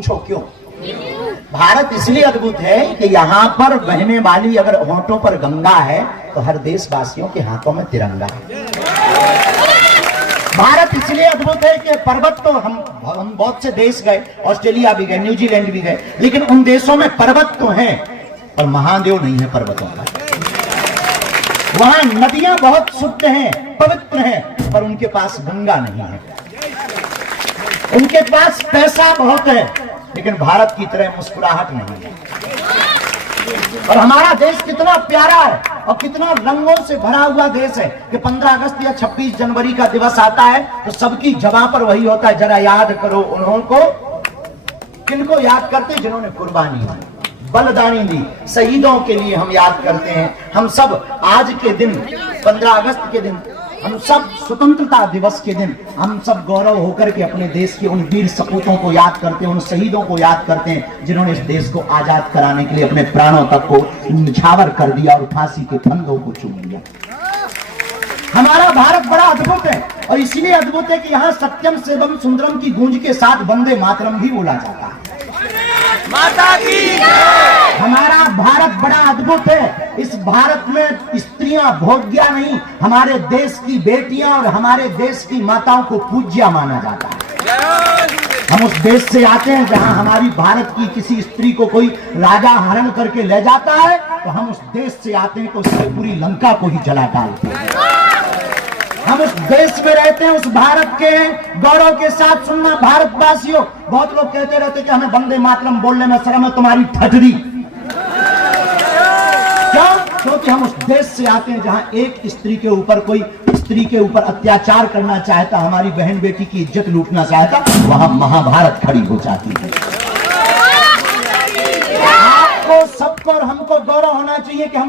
पूछो क्यों? भारत इसलिए अद्भुत है कि यहाँ पर बहने वाली अगर होंठों पर गंगा है तो हर देशवासियों के हाथों में तिरंगा है। भारत इसलिए अद्भुत है कि पर्वत तो हम बहुत से देश गए, ऑस्ट्रेलिया भी गए, न्यूजीलैंड भी गए, लेकिन उन देशों में पर्वत तो हैं पर महादेव नहीं है पर्वतों का। वहां नदियां बहुत शुद्ध हैं, पवित्र हैं, पर उनके पास गंगा नहीं है। उनके पास पैसा बहुत है लेकिन भारत की तरह मुस्कुराहट नहीं है। और हमारा देश कितना प्यारा है और कितना रंगों से भरा हुआ देश है कि 15 अगस्त या 26 जनवरी का दिवस आता है तो सबकी जगह पर वही होता है, जरा याद करो उन्होंने किनको याद करते जिन्होंने कुर्बानी दी, बलिदानी दी, शहीदों के लिए हम याद करते हैं। हम सब आज के दिन 15 अगस्त के दिन, हम सब स्वतंत्रता दिवस के दिन हम सब गौरव होकर के अपने देश के उन वीर सपूतों को याद करते हैं, उन शहीदों को याद करते हैं जिन्होंने इस देश को आजाद कराने के लिए अपने प्राणों तक को न्यौछावर कर दिया और फांसी के फंदों को चूम लिया। हमारा भारत बड़ा अद्भुत है और इसलिए अद्भुत है कि यहाँ सत्यम शिवम सुंदरम की गूंज के साथ वंदे मातरम भी बोला जाता है। माता की हमारा भारत बड़ा अद्भुत है। इस भारत में स्त्रियां भोग्या नहीं, हमारे देश की बेटियां और हमारे देश की माताओं को पूज्या माना जाता है। हम उस देश से आते हैं जहां हमारी भारत की किसी स्त्री को कोई राजा हरण करके ले जाता है तो हम उस देश से आते हैं तो उससे पूरी लंका को ही जला डालते हैं। हम उस देश में रहते हैं, उस भारत के गौरव के साथ सुनना भारतवासियों। बहुत लोग कहते रहते कि हमें वंदे मातरम बोलने में शर्म है, तुम्हारी ठटरी। क्यों? क्योंकि हम उस देश से आते हैं जहां एक स्त्री के ऊपर कोई स्त्री के ऊपर अत्याचार करना चाहता, हमारी बहन बेटी की इज्जत लूटना चाहता, वहां महाभारत खड़ी हो जाती है। आपको सबको और हमको गौरव होना चाहिए कि हम उस